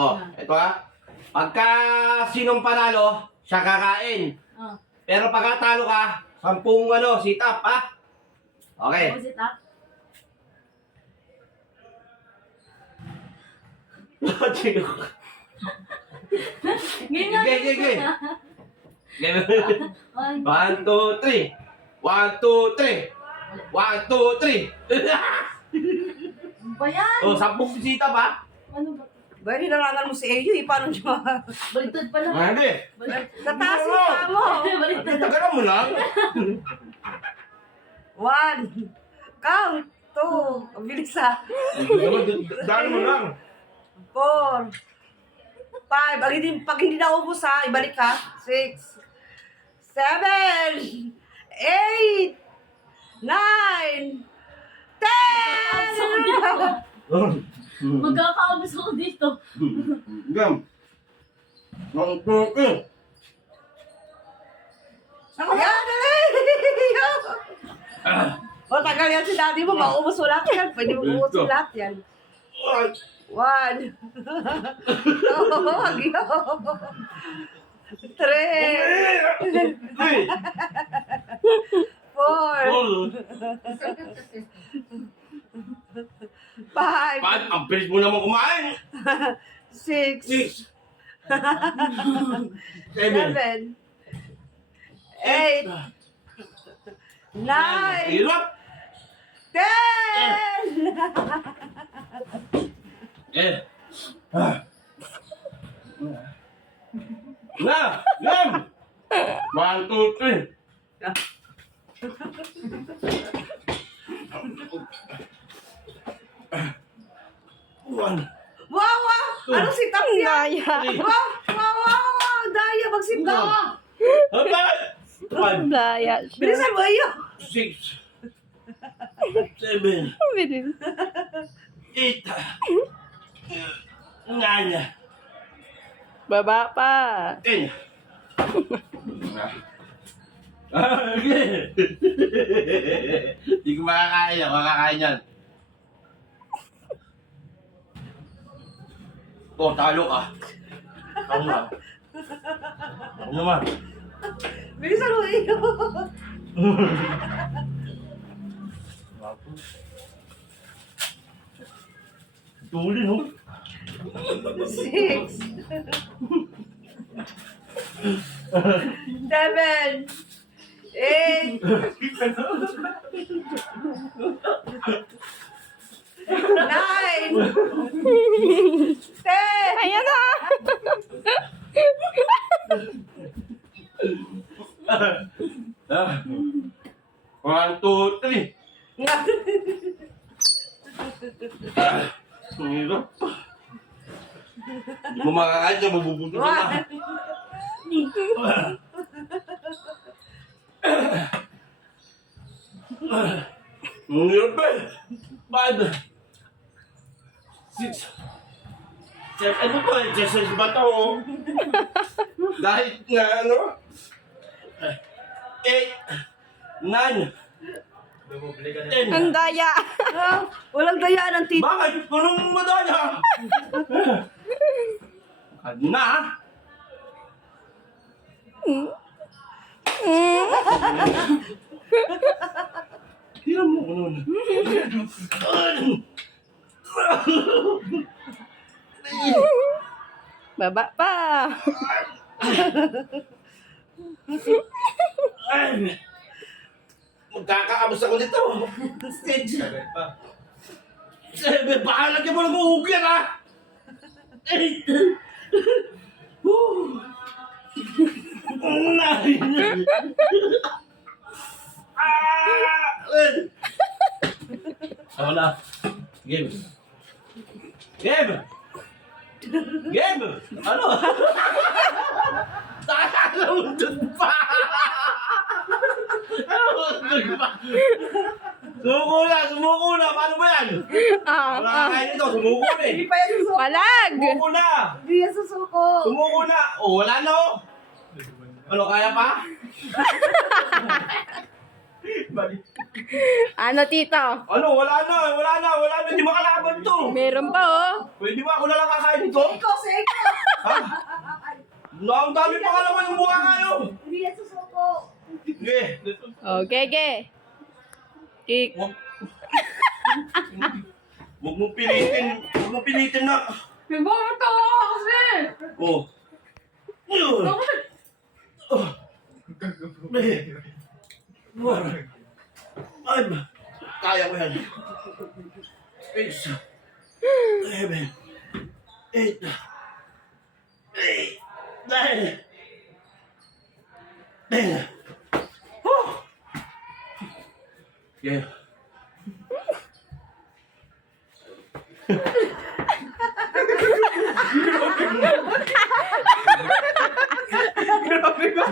Oh, ito ha. Pagka sinong panalo, siya kakain. Oh. Pero pagka talo ka, 10 sit up ha. Okay. Sit up. Ganyan. Sige. 1, 2, 3. 1, 2, 3. 1, 2, 3. Ano ba yan? Oh, 10 sit up ha. Ano ba? Ba, nilarangan mo si Eyo eh. Paano nyo? Baliktad pala. Hindi. Tataas yung paa mo. Baliktad. Tagalan mo lang. 1. Count. 2. Ang bilis ha. Daan mo lang. 4. 5. Pag hindi na ubus ha, ibalik ha. 6. 7. 8. 9. 10. Magkakaabos ako dito. Gam. 1, 2, 3. Yan, dali! O, tagal yan si daddy mo. Maubos mo lahat yan. Pwede mo ubos mo lahat yan. 1. 2. 3. 4. 5. Ang bilis mo naman kumain. 6. 6. 7. 7. 8. 9. Hirap. 10. Na! Gam! 1, 2, 3. One. Wow! Anong sit-up yan? Daya. Wow! Daya, mag-sit up. Apat! 1, Daya siya. Bilisan mo iyo. 6, 7, Bilis. 8, 9, Baba pa. 10. Okay. Hindi ko makakain yan. Makakain yan. Oh, talo ka. Ako na. Ako naman. Bilisan mo iyo. Tuli, no? 6. 7. 8. 9. 10. Ayan na. One, two, three. Ang hirap. Hindi mo makakain na, mabubuto ka na. Ang hirap eh. 5, 6, 7, ano ba? Exercise ba ito? Oh? Dahil nga ano? 8, 9, 10. Ang daya. Walang dayaan ng tito. Bakit? Anong madaya? Ano na? Tira mo ko nun. Baba pa. Magkakaabos ako nito. Stage. 7. Baka lagyan mo nag-uugi yan, ha? 8. 9. Ako na. Game. Game! Game! Ano? Takalundod pa! Takalundod pa! Sumuko na! Paano ba yan? Wala kakain ito, sumuko na eh. Hindi pa yan susuko. Walag. Sumuko na! Hindi yan susuko. Sumuko na! Oh, wala na oh! Ano, kaya pa? Ano, tito? Ano, wala na! Hindi makalaban to! Meron pa, oh. Pwede ba ako na lang kakain ito? Ikaw, si Sige. Okay. Kick. Huwag mong pilitin. Huwag mong pilitin na. Diba, matawa ka kasi. Oh. Bakit? Ay, kaya ko yan. 6, 7, 8, 9, 10. Yeah. Nilaban niya.